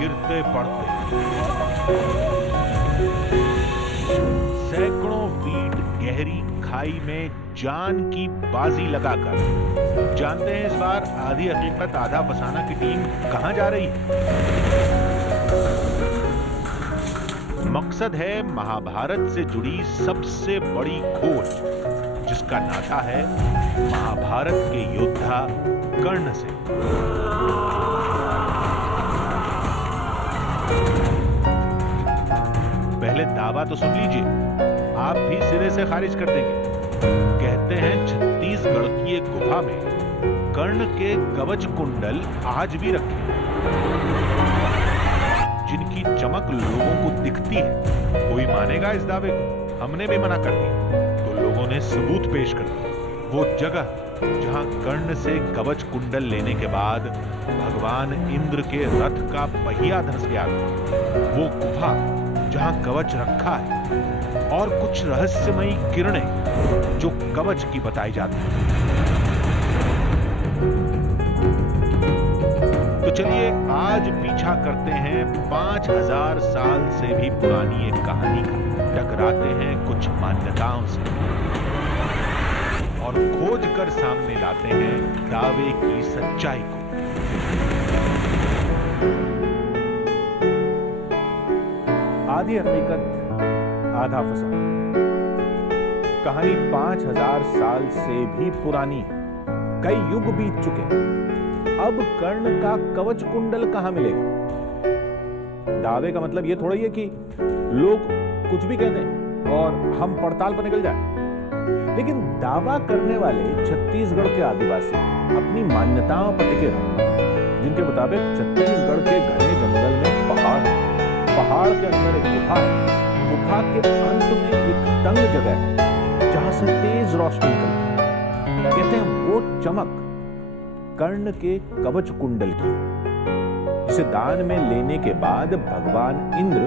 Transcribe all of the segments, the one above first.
गिरते पड़ते, सैकड़ों फीट गहरी खाई में जान की बाजी लगाकर। जानते हैं इस बार आधी हकीकत आधा अफसाना की टीम कहां जा रही है? मकसद है महाभारत से जुड़ी सबसे बड़ी खोज, जिसका नाता है महाभारत के योद्धा कर्ण से। पहले दावा तो सुन लीजिए, आप भी सिरे से खारिज कर देंगे। कहते हैं छत्तीसगढ़ की एक गुफा में कर्ण के कवच कुंडल आज भी रखे, जिनकी चमक लोगों को दिखती है। कोई मानेगा इस दावे को? हमने भी मना कर दिया तो लोगों ने सबूत पेश कर दिया। वो जगह जहां कर्ण से कवच कुंडल लेने के बाद भगवान इंद्र के रथ का पहिया धंस गया था, वो गुफा जहां कवच रखा है और कुछ रहस्यमयी किरणें जो कवच की बताई जाती हैं। तो चलिए आज पीछा करते हैं 5000 साल से भी पुरानी एक कहानी का, टकराते हैं कुछ मान्यताओं से और खोज कर सामने लाते हैं दावे की सच्चाई को। आधी हकीकत आधा अफसाना। कहानी 5000 साल से भी पुरानी है, कई युग बीत चुके हैं। अब कर्ण का कवच कुंडल कहां मिलेगा? दावे का मतलब यह थोड़ा ही है कि लोग कुछ भी कह दें और हम पड़ताल पर निकल जाए। लेकिन दावा करने वाले छत्तीसगढ़ के आदिवासी अपनी मान्यताओं पर टिके रहे, जिनके मुताबिक छत्तीसगढ़ के घने जंगल में पहाड़ के अंदर एक गुफा है। गुफा के अंत में एक तंग जगह है जहां से तेज रोशनी निकलती है। कहते हैं वो चमक कर्ण के कवच कुंडल की, जिसे दान में लेने के बाद भगवान इंद्र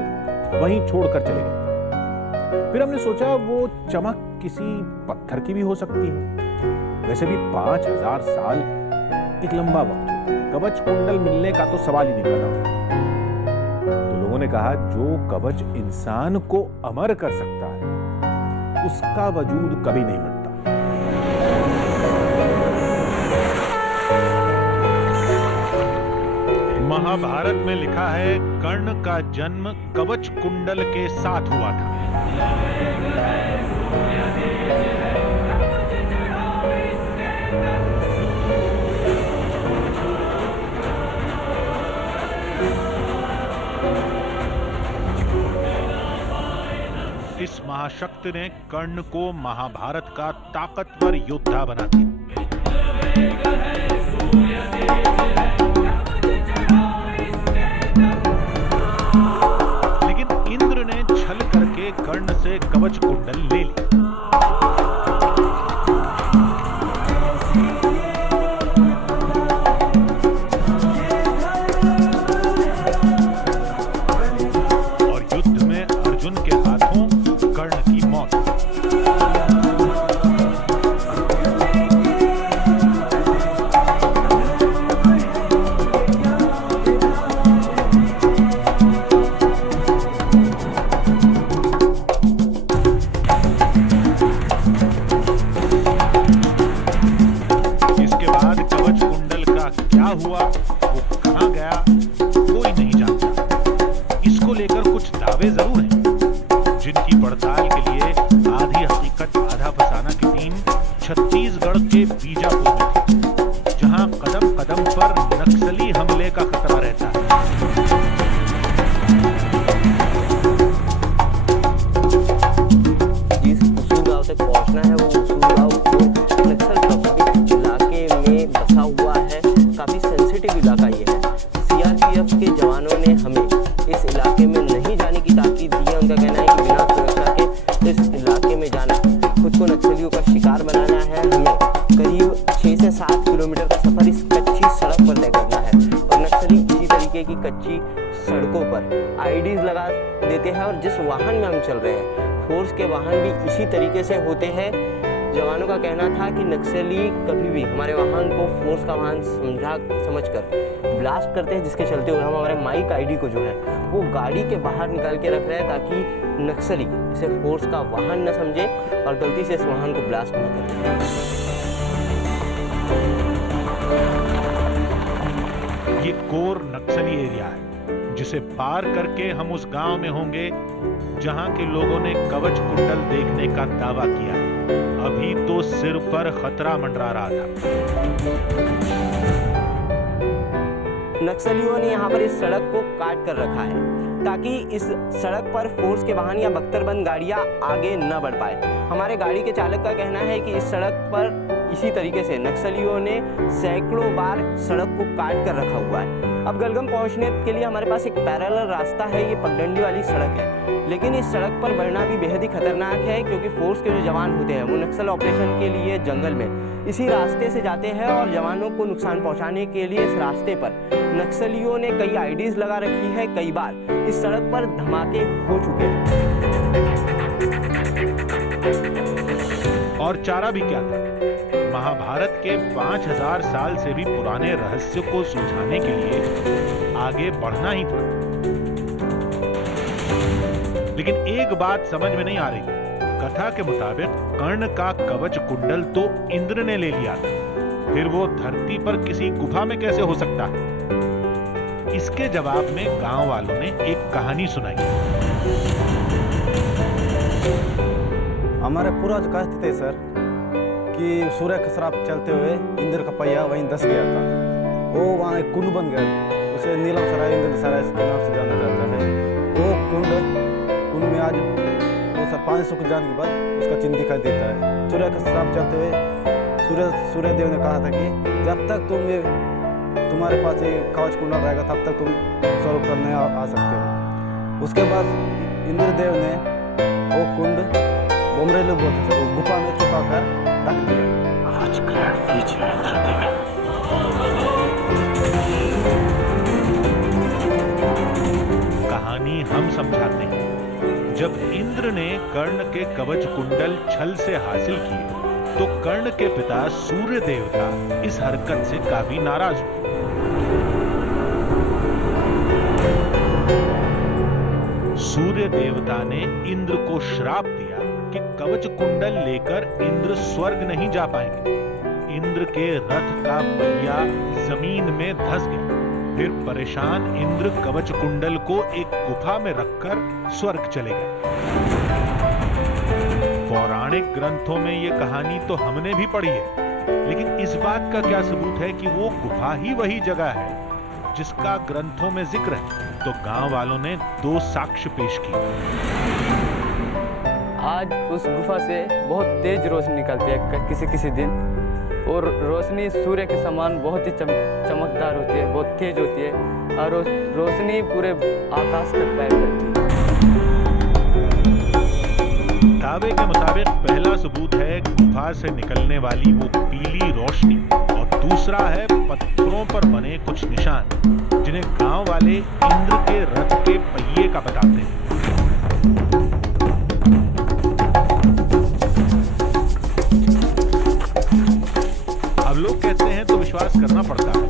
वहीं छोड़कर चले गए। फिर हमने सोचा वो चमक किसी पत्थर की भी हो सकती है। वैसे भी 5000 साल एक लंबा वक्त होता है, कवच कुंडल मिलने का तो सवाल ही नहीं पैदा। तो लोगों ने कहा जो कवच इंसान को अमर कर सकता है, उसका वजूद कभी नहीं मिटता। महाभारत में लिखा है कर्ण का जन्म कवच कुंडल के साथ हुआ था। इस महाशक्ति ने कर्ण को महाभारत का ताकतवर योद्धा बना दिया। लेकिन इंद्र ने छल करके कर्ण से कवच कुंडल ले ली। और युद्ध में अर्जुन के हाथों कर्ण की मौत। इसके बाद कवच कुंडल का क्या हुआ, वो कहां गया, कोई नहीं जानता। इसको लेकर कुछ दावे जरूर हैं, जिनकी पड़ताल के लिए आधी हकीकत आधा फसाना की टीम छत्तीसगढ़ के बीजापुर में थी, जहां कदम कदम पर नक्सली हमले का खतरा रहता है। जिस उसूल गांव तक पहुंचना है, वो उसूल गांव नक्सल प्रभावित इलाके में बसा हुआ है। काफी सेंसिटिव इलाका ये है। सीआरपीएफ के जवानों ने हमें इस इलाके में नहीं जाने की ताकीद दी है। उनका कहना है कि बिना सुरक्षा के इस इलाके में जाना खुद को नक्सलियों का शिकार बनाना है। हमें करीब 6 से 7 किलोमीटर का सफर इस कच्ची सड़क पर तय करना है और नक्सली इसी तरीके की कच्ची सड़कों पर आईडीज लगा देते हैं और जिस वाहन में हम चल रहे हैं, फोर्स के वाहन भी इसी तरीके से होते हैं। जवानों का कहना था कि नक्सली कभी भी हमारे वाहन को फोर्स का वाहन समझकर ब्लास्ट करते हैं, जिसके चलते हुए हम हमारे माइक आईडी को जो है वो गाड़ी के बाहर निकाल के रख रहे हैं, ताकि नक्सली इसे फोर्स का वाहन न समझे और गलती से इस वाहन को ब्लास्ट न करें। ये कोर नक्सली एरिया है जिसे पार करके हम उस गांव में होंगे जहां के लोगों ने कवच कुंडल देखने का दावा किया। अभी तो सिर पर खतरा मंडरा रहा था। नक्सलियों ने यहाँ पर इस सड़क को काट कर रखा है ताकि इस सड़क पर फोर्स के वाहन या बख्तरबंद गाड़ियां आगे न बढ़ पाए। हमारे गाड़ी के चालक का कहना है कि इस सड़क पर इसी तरीके से नक्सलियों ने सैकड़ों बार सड़क को काट कर रखा हुआ है। अब गलगम पहुंचने के लिए हमारे पास एक पैरेलल रास्ता है, ये पगडंडी वाली सड़क है, लेकिन इस सड़क पर बढ़ना भी बेहद ही खतरनाक है क्योंकि फोर्स के जो जवान होते हैं वो नक्सल ऑपरेशन के लिए जंगल में इसी रास्ते से जाते हैं और जवानों को नुकसान पहुंचाने के लिए इस रास्ते पर नक्सलियों ने कई आईडीज लगा रखी है। कई बार इस सड़क पर धमाके हो चुके हैं। और चारा भी क्या था, महाभारत के 5000 साल से भी पुराने रहस्य को सुलझाने के लिए आगे बढ़ना ही पड़ा। लेकिन एक बात समझ में नहीं आ रही, कथा के मुताबिक कर्ण का कवच कुंडल तो इंद्र ने ले लिया था, फिर वो धरती पर किसी गुफा में कैसे हो सकता है? इसके जवाब में गांव वालों ने एक कहानी सुनाई। हमारे पूर्वज कहते थे सर कि सूर्य का श्राप चलते हुए इंद्र का पहिया वहीं धस गया था, वो वहाँ एक कुंड बन गया, उसे नीलम सराय इंद्र सराय के नाम से जाना जाता है। वो कुंड में आज वो सर पानी सूख जाने के बाद उसका चिन्ह दिखाई देता है। सूर्य का श्राप चलते हुए सूर्यदेव ने कहा था कि जब तक तुम्हारे पास ये कवच कुंडल रहेगा तब तक तुम स्वरूप करने आ सकते हो। उसके बाद इंद्रदेव ने वो कुंड बोमरेलू बोलते थे, वो गुफा में छुपा कर रख दिया। आज ग्रहण कीजिए इंद्रदेव। कहानी हम समझाते हैं। जब इंद्र ने कर्ण के कवच कुंडल छल से हासिल किए तो कर्ण के पिता सूर्य देवता इस हरकत से काफी नाराज हुए। सूर्य देवता ने इंद्र को श्राप दिया कि कवच कुंडल लेकर इंद्र स्वर्ग नहीं जा पाएंगे। इंद्र के रथ का पहिया जमीन में धंस गया। फिर परेशान इंद्र कवच कुंडल को एक गुफा में रखकर स्वर्ग चले गए। पौराणिक ग्रंथों में यह कहानी तो हमने भी पढ़ी है, लेकिन इस बात का क्या सबूत है कि वो गुफा ही वही जगह है जिसका ग्रंथों में जिक्र है? तो गांव वालों ने 2 साक्ष्य पेश किए। आज उस गुफा से बहुत तेज रोशनी निकलती है किसी दिन, और रोशनी सूर्य के समान बहुत ही चमकदार होती है, बहुत तेज होती है, और रोशनी पूरे आकाश तक फैल जाती है। दावे के मुताबिक पहला सबूत है गुफा से निकलने वाली वो पीली रोशनी, और दूसरा है पत्थरों पर बने कुछ निशान जिन्हें गांव वाले इंद्र के रथ के पहिए का बताते हैं। अब लोग कहते हैं तो विश्वास करना पड़ता है,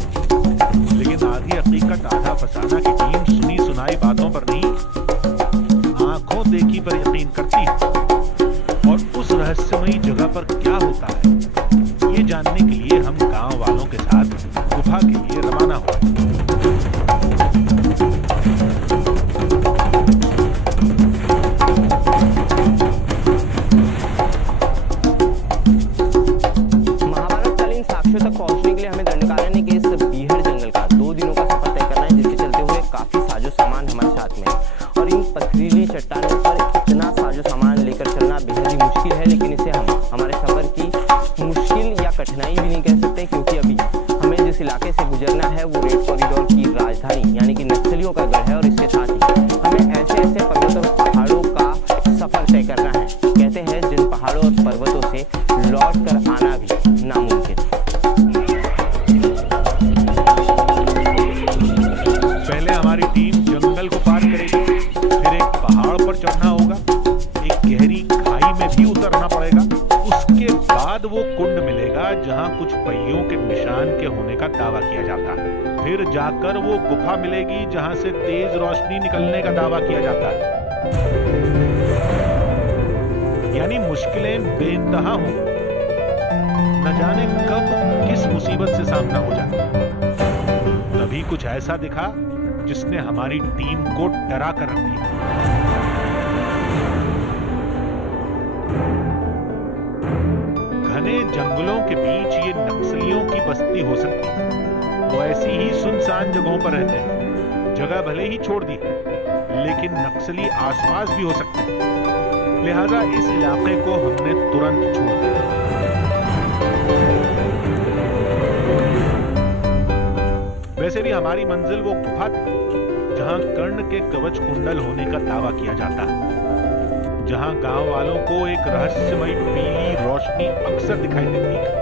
लेकिन आधी हकीकत आधा फसाना की टीम सुनी सुनाई बातों पर नहीं, आंखों देखी पर यकीन करती है। और उस रहस्यमयी जगह पर क्या होता है, ये जानने के लिए हम गांव वालों के साथ गुफा के लिए रवाना हुए। महाभारतकालीन साक्ष्यों तक पहुंचने के लिए हमें दंडकारण्य के इस बीहड़ जंगल का 2 दिनों का सफर तय करना है, जिसके चलते हुए काफी साजो सामान हमारे साथ में है। और इन पथरीली चट्टानों पर इतना साजो सामान लेकर चलना बेहद ही मुश्किल है, लेकिन इसे हम हमारे सफर की मुश्किल या कठिनाई भी नहीं कह सकते, क्योंकि अभी हमें जिस इलाके से गुजरना है वो रेड कॉरिडोर की राजधानी यानी कि नक्सलियों का गढ़ है, और इसके साथ ही हमें ऐसे ऐसे पर्वत और पहाड़ों का सफर तय करना है, कहते हैं जिन पहाड़ों और पर्वतों से लौट कर आना भी नामुमकिन। पहले हमारी टीम जंगल को पार करेगी, फिर एक पहाड़ पर चढ़ना होगा, एक गहरी खाई में भी उतरना पड़ेगा, उसके बाद दावा किया जाता है। फिर जाकर वो गुफा मिलेगी जहां से तेज रोशनी निकलने का दावा किया जाता है। यानी मुश्किलें बेइंतहा होंगी, न जाने कब किस मुसीबत से सामना हो जाए। तभी कुछ ऐसा दिखा जिसने हमारी टीम को डरा कर रख दिया। घने जंगलों के बीच ये नक्सलियों की बस्ती हो सकती है। वो ऐसी ही सुनसान जगहों पर रहते हैं। जगह भले ही छोड़ दी, लेकिन नक्सली आसपास भी हो सकते हैं। लिहाजा इस इलाके को हमने तुरंत छोड़ दिया। वैसे भी हमारी मंजिल वो गुफा थी जहां कर्ण के कवच कुंडल होने का दावा किया जाता है, जहां गांव वालों को एक रहस्यमयी पीली रोशनी अक्सर दिखाई देती है।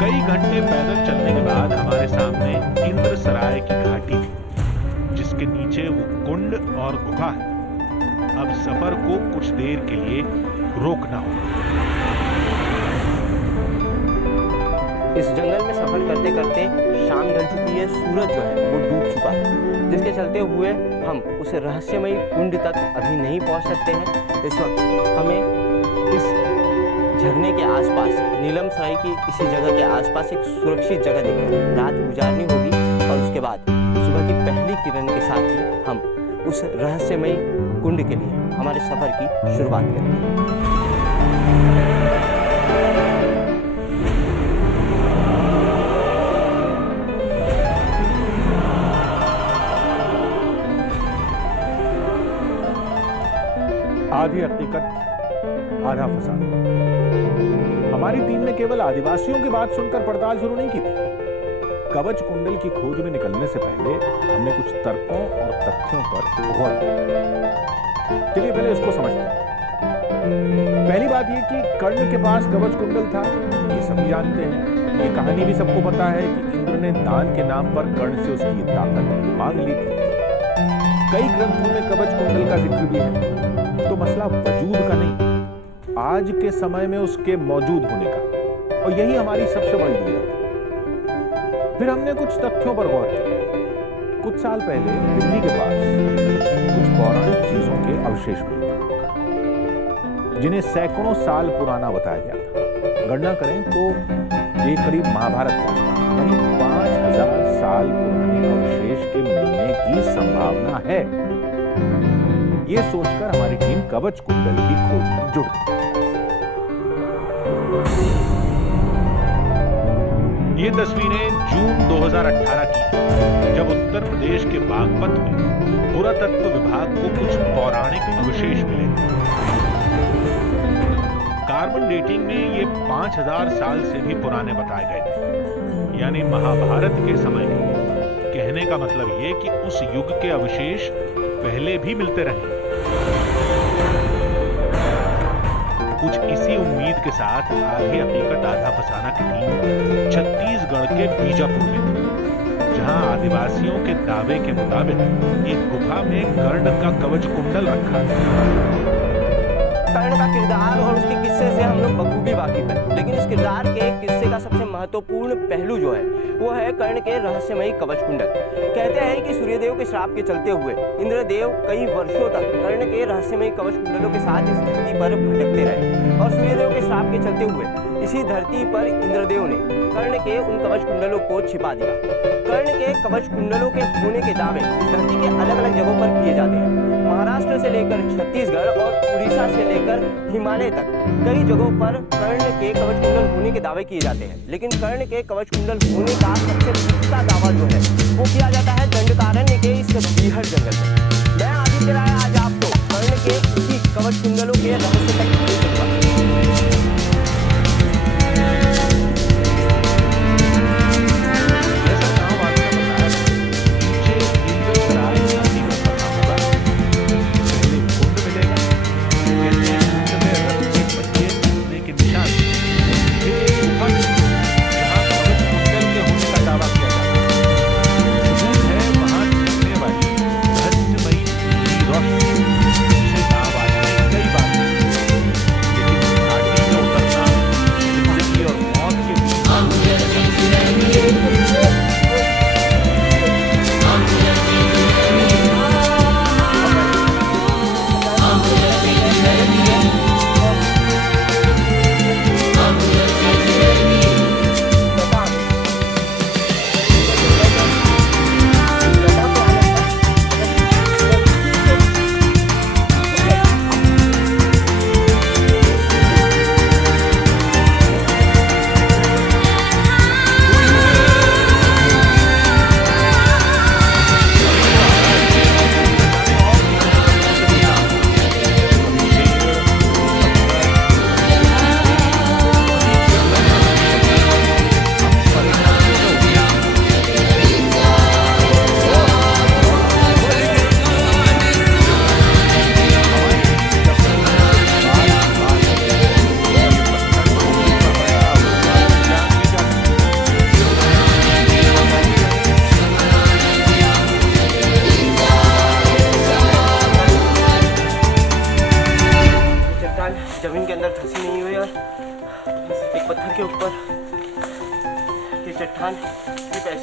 कई घंटे पैदल चलने के बाद हमारे सामने इंद्र सराय की घाटी थी, जिसके नीचे वो कुंड और गुफा है। अब सफर को कुछ देर के लिए रोकना होगा। इस जंगल में सफर करते करते शाम ढल चुकी है, सूरज जो है वो डूब चुका है, जिसके चलते हुए हम उस रहस्यमयी कुंड तक अभी नहीं पहुंच सकते हैं। इस वक्त हमें इस झरने के आसपास, नीलम सराय की इसी जगह के आसपास एक सुरक्षित जगह देखकर रात गुजारनी होगी और उसके बाद सुबह की पहली किरण के साथ ही हम उस रहस्यमयी कुंड के लिए हमारे सफर की शुरुआत करेंगे। आधी हकीकत आधा फसाद। हमारी टीम ने केवल आदिवासियों की बात सुनकर पड़ताल शुरू नहीं की थी। कवच कुंडल की खोज में निकलने से पहले हमने कुछ तर्कों और तथ्यों पर गौर किया। चलिए पहले इसको समझते हैं। पहली बात यह कि कर्ण के पास कवच कुंडल था, ये सभी जानते हैं। ये कहानी भी सबको पता है कि इंद्र ने दान के नाम पर कर्ण से उसकी ताकत मांग ली थी। कई ग्रंथों में कवच कुंडल का जिक्र भी है। तो मसला वजूद का नहीं, आज के समय में उसके मौजूद होने का, और यही हमारी सबसे बड़ी दुविधा। फिर हमने कुछ तथ्यों पर गौर किया। कुछ साल पहले दिल्ली के पास कुछ पौराणिक चीजों के अवशेष मिले, जिन्हें सैकड़ों साल पुराना बताया गया था। गणना करें तो ये करीब महाभारत के आसपास, यानी 5000 साल पुराने अवशेष के मिलने की संभावना है। ये सोचकर हमारी टीम कवच कुंडल की खोज में जुट गई। ये तस्वीरें जून 2018 की हैं, जब उत्तर प्रदेश के बागपत में पुरातत्व विभाग को कुछ पौराणिक अवशेष मिले। कार्बन डेटिंग में ये 5000 साल से भी पुराने बताए गए थे, यानी महाभारत के समय के। कहने का मतलब ये कि उस युग के अवशेष पहले भी मिलते रहे। कुछ इसी उम्मीद के साथ आधी हकीकत आधा फसाना की टीम छत्तीसगढ़ के बीजापुर में थी, जहां आदिवासियों के दावे के मुताबिक एक गुफा में कर्ण का कवच कुंडल रखा है। कर्ण का किरदार और उसके किस्से से हम लोग बखूबी वाकिफ हैं, लेकिन इस किरदार के किस्से का सबसे महत्वपूर्ण पहलू जो है वो है कर्ण के रहस्यमयी कवच कुंडल। कहते हैं कि सूर्यदेव के श्राप के चलते हुए इंद्रदेव कई वर्षों तक कर्ण के रहस्यमयी कवच कुंडलों के साथ इस धरती पर भटकते रहे, और सूर्यदेव के श्राप के चलते हुए इसी धरती पर इंद्रदेव ने कर्ण के उन कवच कुंडलों को छिपा दिया। कर्ण के कवच कुंडलों के होने के दावे इस धरती के अलग अलग जगहों पर किए जाते हैं। महाराष्ट्र से लेकर छत्तीसगढ़ और उड़ीसा से लेकर हिमालय तक कई जगहों पर कर्ण के कवच कुंडल होने के दावे किए जाते हैं, लेकिन कर्ण के कवच कुंडल होने का सबसे पुख्ता दावा जो है वो किया जाता है दंडकारण्य के इस बीहड़ जंगल में। मैं आदित्य राय आज आपको कर्ण के इसी कवच कुंडलों के रहस्य तक ले चलूंगा। जहां कवच कुंडल के होने का दावा किया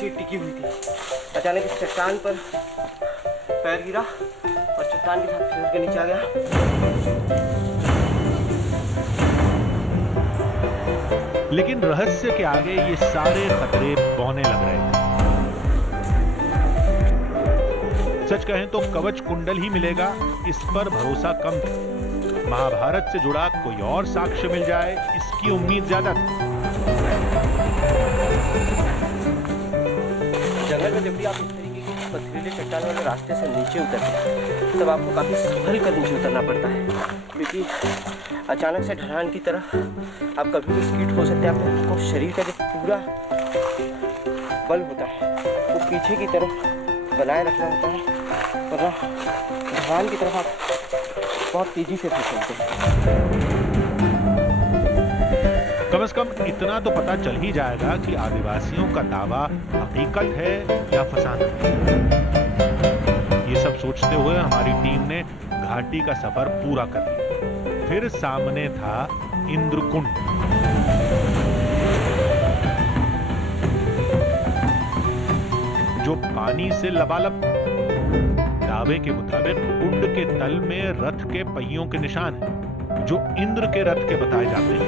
ही टिकी हुई थी। अचानक इस चट्टान पर पैर गिरा और चट्टान के साथ फिसल के नीचे आ गया। लेकिन रहस्य के आगे ये सारे खतरे बौने लग रहे थे। सच कहें तो कवच कुंडल ही मिलेगा, इस पर भरोसा कम था। महाभारत से जुड़ा कोई और साक्ष्य मिल जाए, इसकी उम्मीद ज्यादा थी। जंगल में जब भी आप इस तरीके के पथरीले चट्टान वाले रास्ते से नीचे उतरते हैं तब आपको काफी संभल कर नीचे उतरना पड़ता है, क्योंकि अचानक से ढलान की तरफ आप कभी भी स्किड हो सकते हैं। आपको शरीर का जो पूरा बल होता है वो पीछे की तरफ बनाए रखना होता है, वरना ढलान की तरफ आप बहुत तेजी से फिसलते हैं। कम से कम इतना तो पता चल ही जाएगा कि आदिवासियों का दावा हकीकत है या फसाना। ये सब सोचते हुए हमारी टीम ने घाटी का सफर पूरा कर लिया। फिर सामने था इंद्रकुंड। जो पानी से लबालब। दावे के मुताबिक कुंड के तल में रथ के पहियों के निशान हैं, जो इंद्र के रथ के बताए जाते हैं।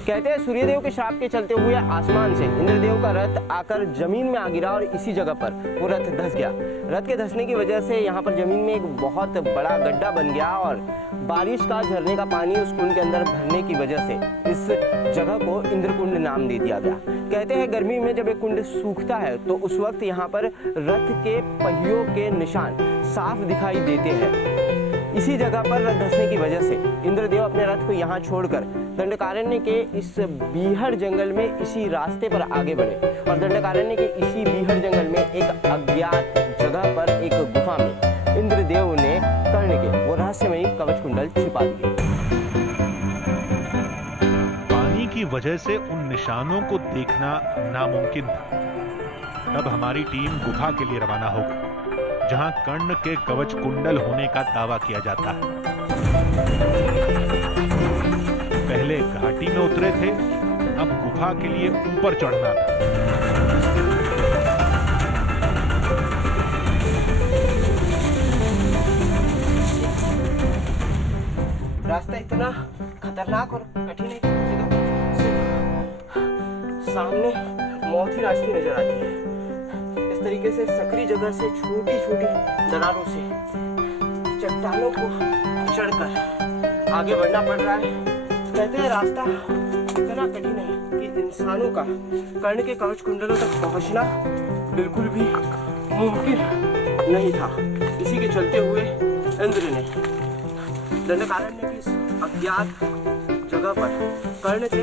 कहते हैं सूर्यदेव के श्राप के चलते हुए आसमान से इंद्रदेव का रथ आकर जमीन में आ गिरा और इसी जगह पर वो रथ धंस गया। रथ के धंसने की वजह से यहाँ पर जमीन में एक बहुत बड़ा गड्ढा बन गया और बारिश का झरने का पानी उस कुंड के अंदर भरने की वजह से इस जगह को इंद्रकुंड नाम दे दिया गया। कहते हैं गर्मी में जब एक कुंड सूखता है तो उस वक्त यहाँ पर रथ के पहियों के निशान साफ दिखाई देते हैं। इसी जगह पर रथ धंसने की वजह से इंद्रदेव अपने रथ को यहाँ छोड़कर दंडकारण्य के इस बीहड़ जंगल में इसी रास्ते पर आगे बढ़े और दंडकारण्य के इसी बीहड़ जंगल में एक अज्ञात जगह पर एक गुफा में इंद्रदेव ने कर्ण के वो रहस्यमयी कवच कुंडल छिपा दिए। पानी की वजह से उन निशानों को देखना नामुमकिन था। तब हमारी टीम गुफा के लिए रवाना हो गई, जहां कर्ण के कवच कुंडल होने का दावा किया जाता है। पहले घाटी में उतरे थे, अब गुफा के लिए ऊपर चढ़ना था। रास्ता इतना खतरनाक और कठिन है कि सामने मौत ही रास्ते नजर आती है। इस तरीके से सकरी जगह से छोटी छोटी दरारों से चट्टानों को चढ़कर आगे बढ़ना पड़ रहा है। कहते हैं रास्ता इतना कठिन है कि इंसानों का कर्ण के कवच कुंडलों तक पहुंचना बिल्कुल भी मुमकिन नहीं था। इसी के चलते हुए इंद्र ने दंडकारण्य की इस अज्ञात जगह पर कर्ण के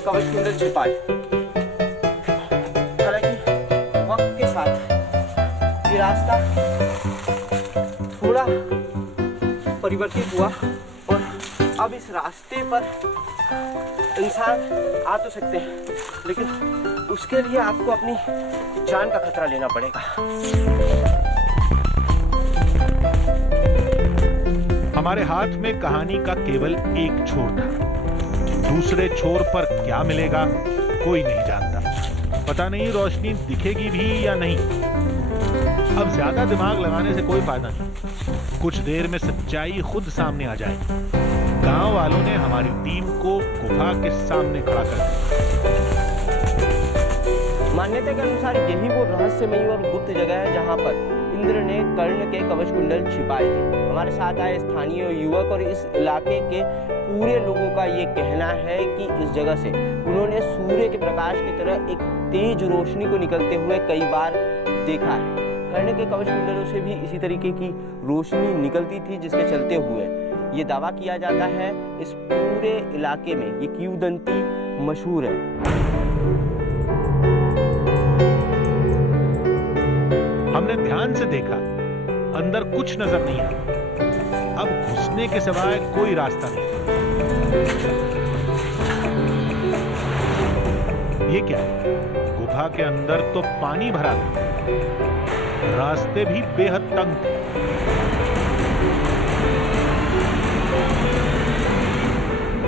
कवच कुंडल छिपाए। हालांकि वक्त के साथ ये रास्ता थोड़ा परिवर्तित हुआ और अब इस रास्ते पर इंसान आ तो सकते हैं, लेकिन उसके लिए आपको अपनी जान का खतरा लेना पड़ेगा। हमारे हाथ में कहानी का केवल एक छोर था। दूसरे छोर पर क्या मिलेगा कोई नहीं जानता। पता नहीं रोशनी दिखेगी भी या नहीं। अब ज्यादा दिमाग लगाने से कोई फायदा नहीं। कुछ देर में सच्चाई खुद सामने आ जाएगी। गांव वालों ने हमारी टीम को गुफा के सामने खड़ा कर दिया। मान्यता के अनुसार यही वो रहस्यमयी और गुप्त जगह है जहां पर इंद्र ने कर्ण के कवच कुंडल छिपाए थे। हमारे साथ आए स्थानीय युवक और इस इलाके के पूरे लोगों का ये कहना है कि इस जगह से उन्होंने सूर्य के प्रकाश की तरह एक तेज रोशनी को निकलते हुए कई बार देखा है। कर्ण के कवच कुंडलों से भी इसी तरीके की रोशनी निकलती थी, जिसके चलते हुए ये दावा किया जाता है इस पूरे इलाके में ये किंवदंती मशहूर है। हमने ध्यान से देखा, अंदर कुछ नजर नहीं आया। अब घुसने के सिवाय कोई रास्ता नहीं। ये क्या है? गुफा के अंदर तो पानी भरा था, रास्ते भी बेहद तंग थे।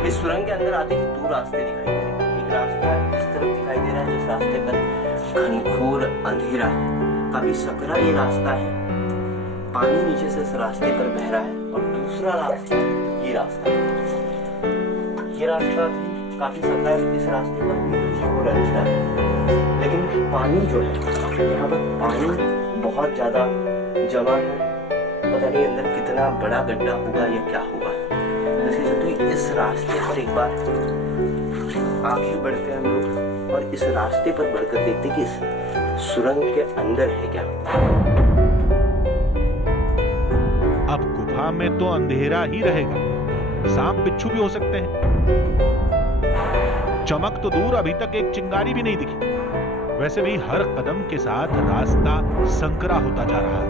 इस सुरंग के अंदर आते ही दो रास्ते दिखाई दे रहे हैं। एक रास्ता इस तरफ दिखाई दे रहा है, जिस रास्ते पर घनघोर अंधेरा है। काफी सकरा ये रास्ता है, पानी नीचे से इस रास्ते पर बह रहा है। और दूसरा रास्ता ये रास्ता है, ये रास्ता काफी सकरा है, इस रास्ते पर भी घनघोर अंधेरा है। लेकिन पानी जो है यहाँ पर पानी बहुत ज्यादा जमा है, पता नहीं अंदर कितना बड़ा गड्ढा होगा या क्या होगा। तो इस रास्ते पर एक बार आगे बढ़ते हैं हम लोग और इस रास्ते पर बढ़कर देखते कि इस सुरंग के अंदर है क्या। अब गुफा में तो अंधेरा ही रहेगा, सांप बिच्छू भी हो सकते हैं। चमक तो दूर, अभी तक एक चिंगारी भी नहीं दिखी। वैसे भी हर कदम के साथ रास्ता संकरा होता जा रहा है।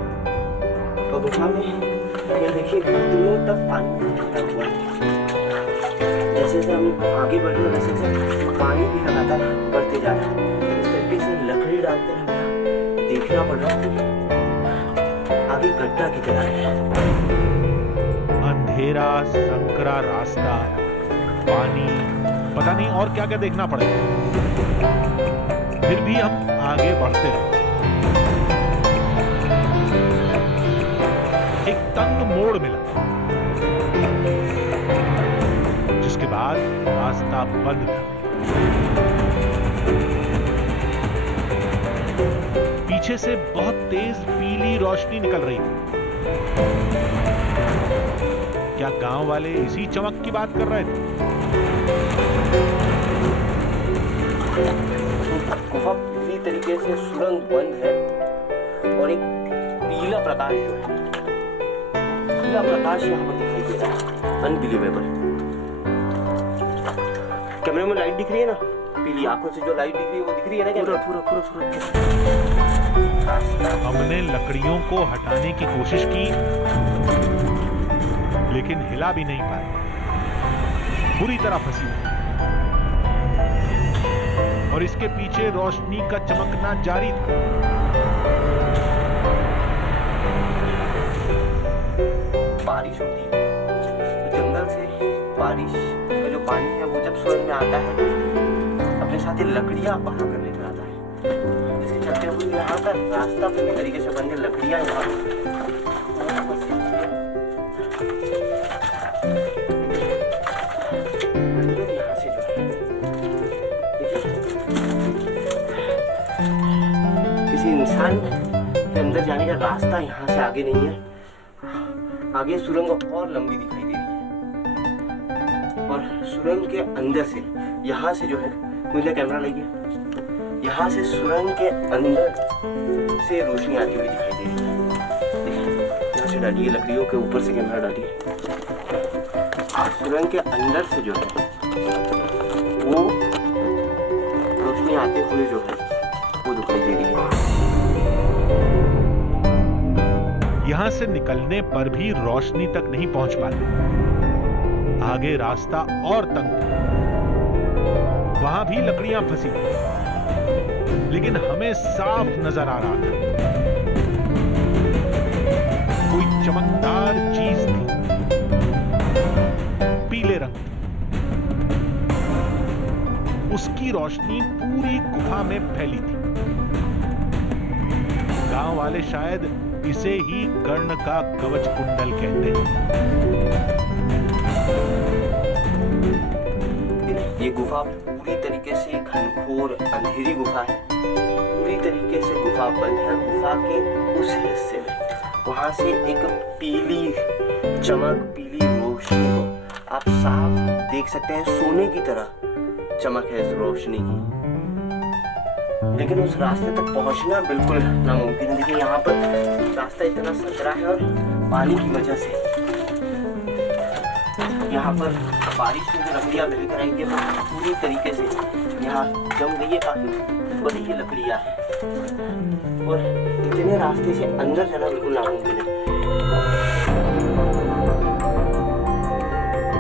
तो गुफा में ये देखिए घुटनों तक पानी भरा हुआ है। जैसे जैसे हम आगे बढ़ रहे हैं वैसे वैसे पानी भी लगातार बढ़ते जा रहा है। इस तरीके से लकड़ी डालकर हमें देखना पड़ रहा है कि आगे गड्ढा की तरह है। अंधेरा, संकरा रास्ता, पानी, पता नहीं और क्या क्या देखना पड़ेगा। फिर भी हम आगे बढ़ते रहे। एक तंग मोड़ मिला, जिसके बाद रास्ता बंद था। पीछे से बहुत तेज पीली रोशनी निकल रही थी। क्या गांव वाले इसी चमक की बात कर रहे थे? गुफा पूरी तरीके से सुरंग बंद है और एक पीला प्रकाश जो है, पीला प्रकाश यहाँ पर दिखाई दे रहा है। अनबिलीवेबल। कैमरे में लाइट दिख रही है ना, पीली आंखों से जो लाइट दिख रही है वो दिख रही है ना कैमरा? पूरा हमने लकड़ियों को हटाने की कोशिश की, लेकिन हिला भी नहीं पाए। बुरी तरह फंसी हुई। और इसके पीछे रोशनी का चमकना जारी था। बारिश होती है तो जंगल से बारिश का जो पानी है वो जब सुरंग में आता है अपने साथ ही लकड़ियां बहा कर लेकर आता है। जैसे चलते हुए यहाँ का रास्ता पूरी तरीके से बंद है, लकड़ियां यहाँ से जो है किसी इंसान के अंदर जाने का रास्ता यहाँ से आगे नहीं है। आगे सुरंग और लंबी दिखाई दे रही है और सुरंग के अंदर से यहाँ से जो है मुझे कैमरा लगी, यहाँ से सुरंग के अंदर से रोशनी आती हुई दिखाई दे रही है। यहाँ से डालिए, लकड़ियों के ऊपर से कैमरा डालिए। सुरंग के अंदर से जो है वो रोशनी आते हुए जो है वो दिखाई दे रही है। यहां से निकलने पर भी रोशनी तक नहीं पहुंच पाती। आगे रास्ता और तंग था, वहां भी लकड़ियां फंसी, लेकिन हमें साफ नजर आ रहा था कोई चमकदार चीज थी, पीले रंग की। उसकी रोशनी पूरी गुफा में फैली थी। गांव वाले शायद इसे ही कर्ण का कवच कुंडल कहते हैं। ये गुफा पूरी तरीके से घनघोर अंधेरी गुफा है। पूरी तरीके से गुफा बंद है। गुफा के उस हिस्से में वहां से एक पीली चमक, पीली रोशनी को आप साफ देख सकते हैं। सोने की तरह चमक है इस रोशनी की, लेकिन उस रास्ते तक पहुंचना बिल्कुल नामुमकिन है। देखिए यहाँ पर रास्ता इतना संकरा है और पानी की वजह से यहाँ पर बारिश में जो लकड़ियाँ बहकर आई है पूरी तरीके से यहाँ जम गई है। काफी बड़ी ये लकड़ियाँ है और इतने रास्ते से अंदर जाना बिल्कुल नामुमकिन है।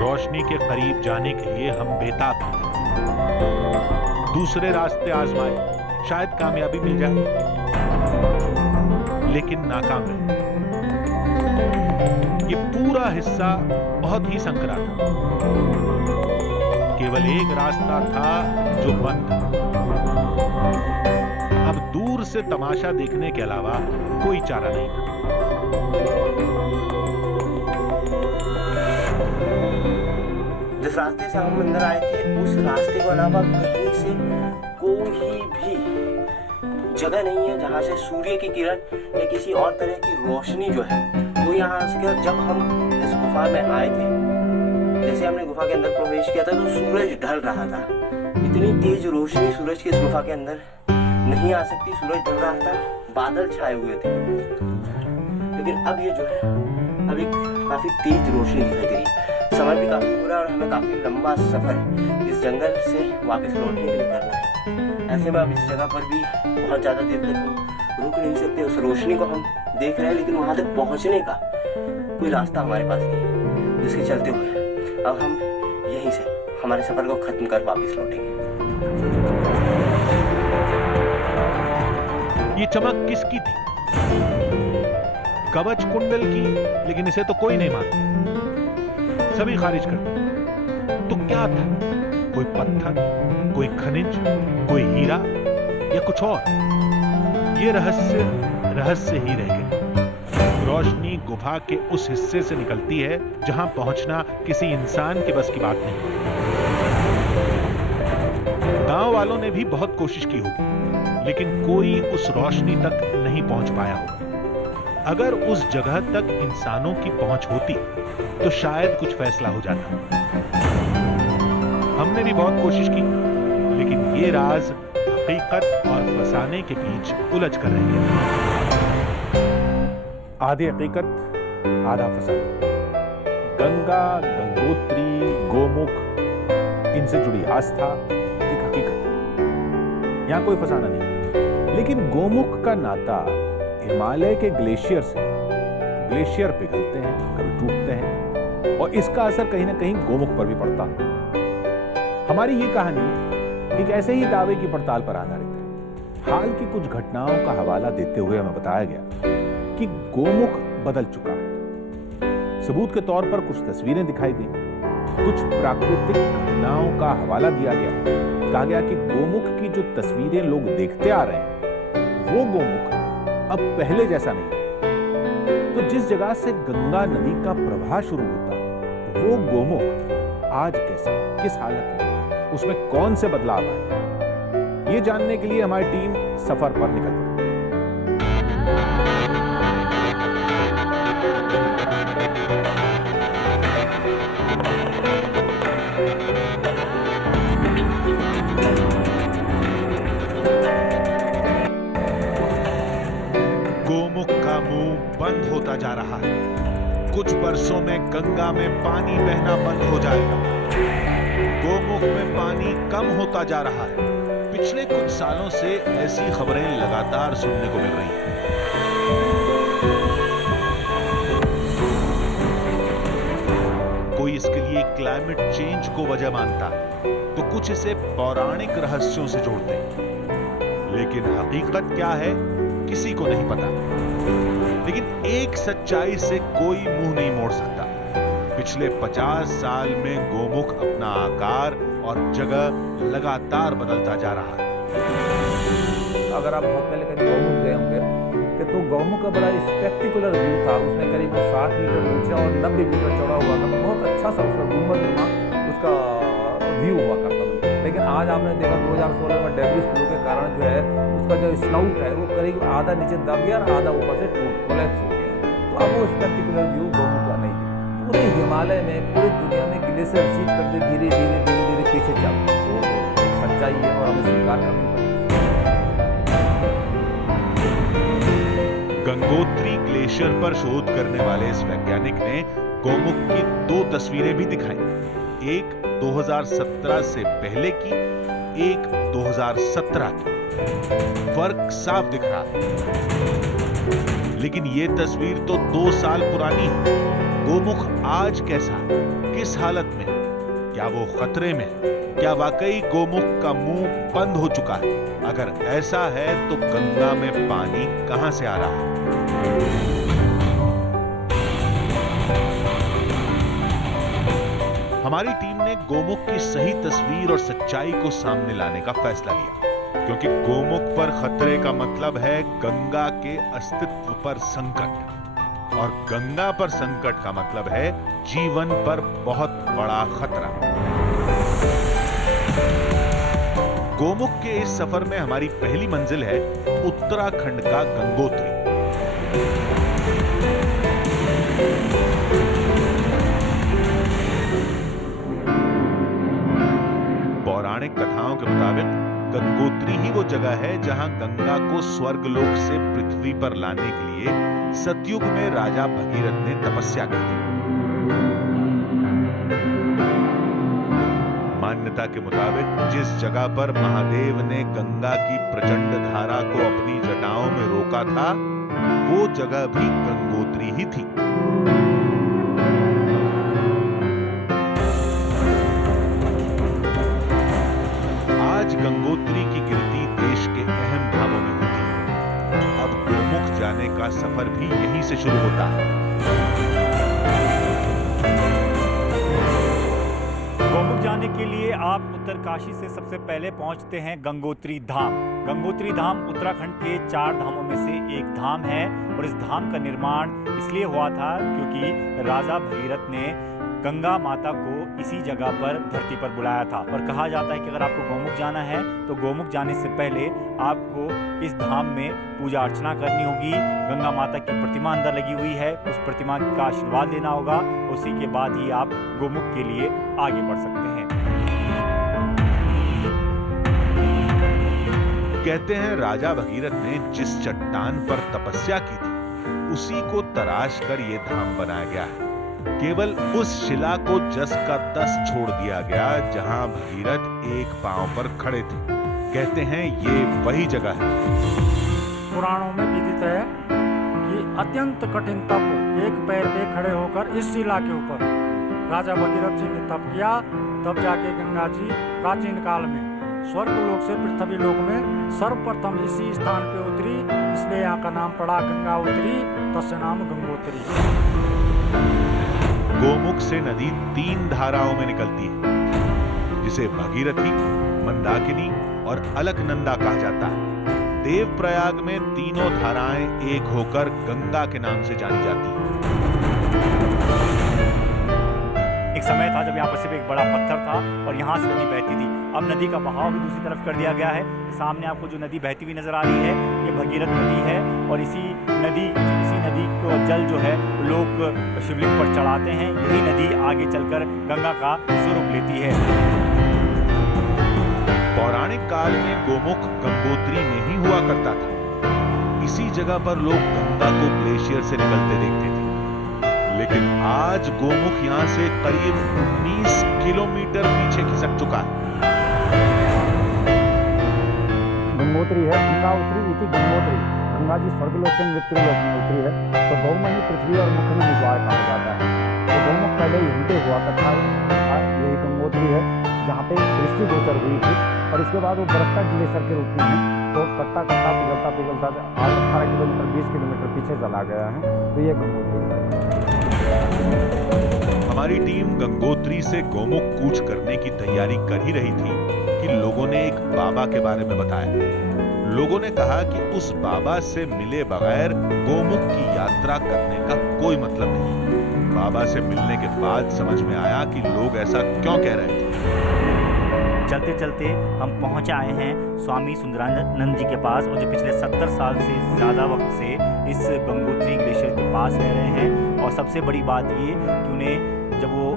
रोशनी के करीब जाने के लिए हम बेताब थे। दूसरे रास्ते आजमाए, शायद कामयाबी मिल जाए, लेकिन नाकाम रहे। ये पूरा हिस्सा बहुत ही संकरा था। केवल एक रास्ता था जो बंद था। अब दूर से तमाशा देखने के अलावा कोई चारा नहीं था। जिस रास्ते से हम अंदर आए थे उस रास्ते के अलावा कहीं से कोई भी जगह नहीं है जहाँ से सूर्य की किरण या किसी और तरह की रोशनी जो है वो यहाँ आ सके। और जब हम इस गुफा में आए थे, जैसे हमने गुफा के अंदर प्रवेश किया था तो सूरज ढल रहा था। इतनी तेज रोशनी सूरज की इस गुफा के अंदर नहीं आ सकती, सूरज ढल रहा था, बादल छाए हुए थे। लेकिन अब ये जो है अब एक काफी तेज रोशनी दिखाई दे रही है। समय भी काफी हो रहा है और हमें काफी लंबा सफर इस जंगल से वापस लौटने के लिए करना है। ऐसे में अब इस जगह पर भी बहुत ज्यादा देर तक हम रुक नहीं सकते। उस रोशनी को हम देख रहे हैं लेकिन वहां तक पहुंचने का कोई रास्ता हमारे पास नहीं है, जिसके चलते हुए अब हम यहीं से हमारे सफर को खत्म कर वापस लौटेंगे। ये चमक किसकी थी? कवच कुंडल की, लेकिन इसे तो कोई नहीं मानता, सभी खारिज करते। तो क्या था? कोई पत्थर, कोई खनिज, कोई हीरा या कुछ और? ये रहस्य ही रह गया। रोशनी गुफा के उस हिस्से से निकलती है जहां पहुंचना किसी इंसान के बस की बात नहीं। गांव वालों ने भी बहुत कोशिश की होगी, लेकिन कोई उस रोशनी तक नहीं पहुंच पाया होगा। अगर उस जगह तक इंसानों की पहुंच होती तो शायद कुछ फैसला हो जाता। हमने भी बहुत कोशिश की, लेकिन ये राज हकीकत और फसाने के बीच उलझ कर रही है। आधी हकीकत, आधा फसाना। गंगा, गंगोत्री, गोमुख, इनसे जुड़ी आस्था एक हकीकत। यहां कोई फसाना नहीं, लेकिन गोमुख का नाता हिमालय के ग्लेशियर से। ग्लेशियर पिघलते हैं, कभी टूटते हैं, और इसका असर कहीं ना कहीं गोमुख पर भी पड़ता है। हमारी ये कहानी एक ऐसे ही दावे की पड़ताल पर आधारित है। हाल की कुछ घटनाओं का हवाला देते हुए हमें बताया गया कि गोमुख बदल चुका है। सबूत के तौर पर कुछ तस्वीरें दिखाई दी, कुछ प्राकृतिक घटनाओं का हवाला दिया गया। कहा गया कि गोमुख की जो तस्वीरें लोग देखते आ रहे हैं वो गोमुख अब पहले जैसा नहीं। तो जिस जगह से गंगा नदी का प्रवाह शुरू होता वो गोमुख आज कैसा, किस हालत में, उसमें कौन से बदलाव आए, ये जानने के लिए हमारी टीम सफर पर निकल पड़ी। गोमुख का मुंह बंद होता जा रहा है। कुछ बरसों में गंगा में पानी बहना बंद हो जाएगा। गोमुख में पानी कम होता जा रहा है। पिछले कुछ सालों से ऐसी खबरें लगातार सुनने को मिल रही हैं। कोई इसके लिए क्लाइमेट चेंज को वजह मानता है, तो कुछ इसे पौराणिक रहस्यों से जोड़ते हैं। लेकिन हकीकत क्या है किसी को नहीं पता। लेकिन एक सच्चाई से कोई मुंह नहीं मोड़ सकता। पिछले 50 साल में गोमुख अपना आकार और जगह लगातार बदलता जा रहा है। अगर आप बहुत पहले कभी गौमुख गए होंगे तो गौमुख का बड़ा स्पेक्टिकुलर व्यू था। उसमें करीब 60 मीटर ऊंचा और 90 मीटर चौड़ा हुआ था। बहुत अच्छा सा उसका गुंबदनुमा उसका व्यू हुआ करता था। लेकिन आज आपने देखा 2016 में डेब्रिस फ्लो के कारण जो है उसका जो स्नाउट है वो करीब आधा नीचे दब गया और आधा ऊपर से कोलैप्स हो गया। तो अब वो स्पेक्टिकुलर व्यू गौमुख का नहीं है। पूरे हिमालय में, पूरी दुनिया में ग्लेशियर शीट करते धीरे धीरे धीरे धीरे पीछे चल रहा है। तो एक सच्चाई है और हमें स्वीकार करनी पड़ेगी। गंगोत्री ग्लेशियर पर शोध करने वाले इस वैज्ञानिक ने गोमुख की 2 तस्वीरें भी दिखाई। एक 2017 से पहले की, एक 2017 की। फर्क साफ दिख रहा है। लेकिन यह तस्वीर तो 2 साल पुरानी है। गोमुख आज कैसा है, किस हालत में, क्या वो खतरे में, क्या वाकई गोमुख का मुंह बंद हो चुका है? अगर ऐसा है तो गंगा में पानी कहां से आ रहा है? हमारी टीम ने गोमुख की सही तस्वीर और सच्चाई को सामने लाने का फैसला लिया, क्योंकि गोमुख पर खतरे का मतलब है गंगा के अस्तित्व पर संकट, और गंगा पर संकट का मतलब है जीवन पर बहुत बड़ा खतरा। गोमुख के इस सफर में हमारी पहली मंजिल है उत्तराखंड का गंगोत्री। पौराणिक कथाओं के मुताबिक गंगोत्री ही वो जगह है जहां गंगा को स्वर्गलोक से पृथ्वी पर लाने के लिए सतयुग में राजा भगीरथ ने तपस्या की थी। मान्यता के मुताबिक जिस जगह पर महादेव ने गंगा की प्रचंड धारा को अपनी जटाओं में रोका था, वो जगह भी गंगोत्री ही थी। आज गंगोत्री की गिनती देश के अहम धामों में होती है। अब गोमुख जाने का सफर भी यहीं से शुरू होता है। गोमुख जाने के लिए आप उत्तरकाशी से सबसे पहले पहुंचते हैं गंगोत्री धाम। गंगोत्री धाम उत्तराखंड के 4 धामों में से एक धाम है, और इस धाम का निर्माण इसलिए हुआ था क्योंकि राजा भगीरथ ने गंगा माता को इसी जगह पर धरती पर बुलाया था। और कहा जाता है कि अगर आपको गोमुख जाना है तो गोमुख जाने से पहले आपको इस धाम में पूजा अर्चना करनी होगी। गंगा माता की प्रतिमा अंदर लगी हुई है, उस प्रतिमा का आशीर्वाद लेना होगा, उसी के बाद ही आप गोमुख के लिए आगे बढ़ सकते हैं। कहते हैं राजा भगीरथ ने जिस चट्टान पर तपस्या की थी, उसी को तराश कर यह धाम बनाया गया है। केवल उस शिला को जस का तस छोड़ दिया गया जहां भगीरथ एक पांव पर खड़े थे। कहते हैं ये वही जगह है। पुराणों में विदित है कि अत्यंत कठिन तप, एक पैर पे खड़े होकर इस शिला के ऊपर राजा भगीरथ जी ने तप किया। तब जाके गंगा जी प्राचीन काल में स्वर्गलोक से पृथ्वी लोक में सर्वप्रथम इसी स्थान पे उतरी, इसलिए यहाँ का नाम पड़ा गंगा उतरी, तस्य नाम गंगोत्री। गोमुख से नदी 3 धाराओं में निकलती है, जिसे भगीरथी, मंदाकिनी और अलकनंदा कहा जाता है। देवप्रयाग में तीनों धाराएं एक होकर गंगा के नाम से जानी जाती हैं। एक समय था जब यहाँ पर सिर्फ एक बड़ा पत्थर था और यहाँ से नदी बहती थी। अब नदी का बहाव भी दूसरी तरफ कर दिया गया है। सामने आपको जो नदी बहती हुई नजर आ रही है, ये भगीरथ नदी है, और इसी नदी को जल जो है लोग शिवलिंग पर चढ़ाते हैं। यही नदी आगे चलकर गंगा का स्वरूप लेती है। पौराणिक काल में गोमुख गंगोत्री में ही हुआ करता था। इसी जगह पर लोग गंगा को ग्लेशियर से निकलते देखते थे। लेकिन आज गोमुख यहां से करीब 19 किलोमीटर पीछे खिसक चुका है। गंगोत्री है, गंगा उतरी इति गंगोत्री। गंगा जी स्वर्गलोक से मृत्युलोक में उतरी है, तो गौमनी पृथ्वी और मुख में द्वार कहा जाता है। तो गौमुख पहले यहीं पे हुआ करता है। यही गंगोत्री है जहाँ पे दृष्टि गोचर हुई थी, और इसके बाद वो बरसता ग्लेशियर के रूप में है। तो करता करता पिघलता पिघलता 18 किलोमीटर 20 किलोमीटर पीछे चला गया है। तो ये गंगोत्री है। हमारी टीम गंगोत्री से गोमुख कूच करने की तैयारी कर ही रही थी कि लोगों ने एक बाबा के बारे में बताया। लोगों ने कहा कि उस बाबा से मिले बगैर गोमुख की यात्रा करने का कोई मतलब नहीं। बाबा से मिलने के बाद समझ में आया कि लोग ऐसा क्यों कह रहे थे। चलते चलते हम पहुंच आए हैं स्वामी सुंदरानंद जी के पास, और जो पिछले 70 साल से ज़्यादा वक्त से इस गंगोत्री ग्लेशियर के पास रह रहे हैं। और सबसे बड़ी बात ये कि उन्हें जब वो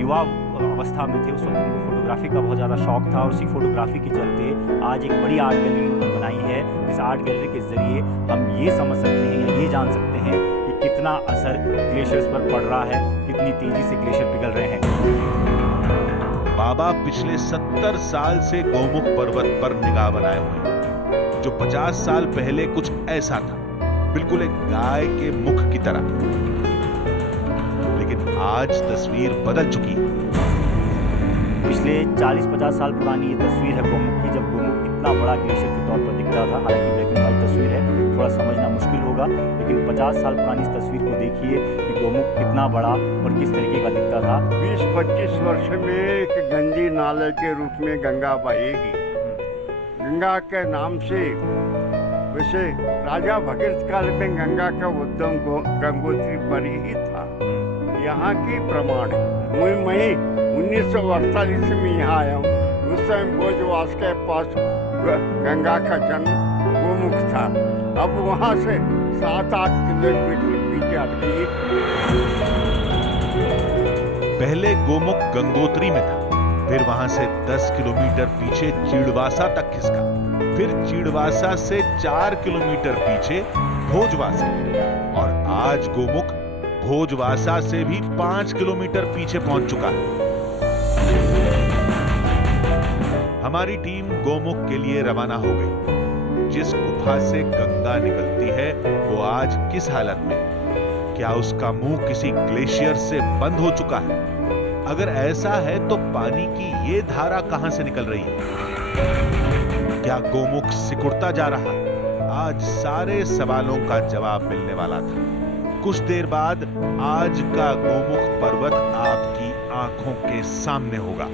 युवा अवस्था में थे, उस वक्त उनको फोटोग्राफी का बहुत ज़्यादा शौक था, और उसी फोटोग्राफी के चलते आज एक बड़ी आर्ट गैलरी उन्होंने बनाई है। इस आर्ट गैलरी के ज़रिए हम ये समझ सकते हैं या ये जान सकते हैं कि कितना असर ग्लेशियर्स पर पड़ रहा है, कितनी तेज़ी से ग्लेशियर पिघल रहे हैं। बाबा पिछले 70 साल से गोमुख पर्वत पर निगाह बनाए हुए हैं, जो 50 साल पहले कुछ ऐसा था, बिल्कुल एक गाय के मुख की तरह। लेकिन आज तस्वीर बदल चुकी है। पिछले 40-50 साल पुरानी ये तस्वीर है गोमुख की, जब गोमुख इतना बड़ा ग्लेशियर के तौर पर दिखता था। हालांकि ब्लैक एंड व्हाइट तस्वीर है, थोड़ा समझना मुश्किल होगा, लेकिन 50 साल पुरानी इस तस्वीर को देखिए कि गोमुख कितना बड़ा और किस तरीके का दिखता था। 20-25 वर्ष में एक गंजी नाले के रूप में गंगा बहेगी। गंगा के नाम से, वैसे राजा भगीरथ काल में गंगा का उद्गम गंगोत्री पर ही था, यहाँ की प्रमाण है। मैं 1948 में यहाँ आया हूँ, उस समय भोजवास के पास गंगा का जन्म गोमुख था। अब वहाँ से 7-8 किलोमीटर पीछे हट गई। पहले गोमुख गंगोत्री में था, फिर वहां से 10 किलोमीटर पीछे चीड़वासा तक खिसका, फिर चीड़वासा से 4 किलोमीटर पीछे भोजवासा, और आज गोमुख भोजवासा से भी 5 किलोमीटर पीछे पहुंच चुका है। हमारी टीम गोमुख के लिए रवाना हो गई। जिस गुफा से गंगा निकलती है वो आज किस हालत में, क्या उसका मुंह किसी ग्लेशियर से बंद हो चुका है? अगर ऐसा है तो पानी की ये धारा कहां से निकल रही है? क्या गोमुख सिकुड़ता जा रहा है? आज सारे सवालों का जवाब मिलने वाला था। कुछ देर बाद आज का गोमुख पर्वत आपकी आंखों के सामने होगा।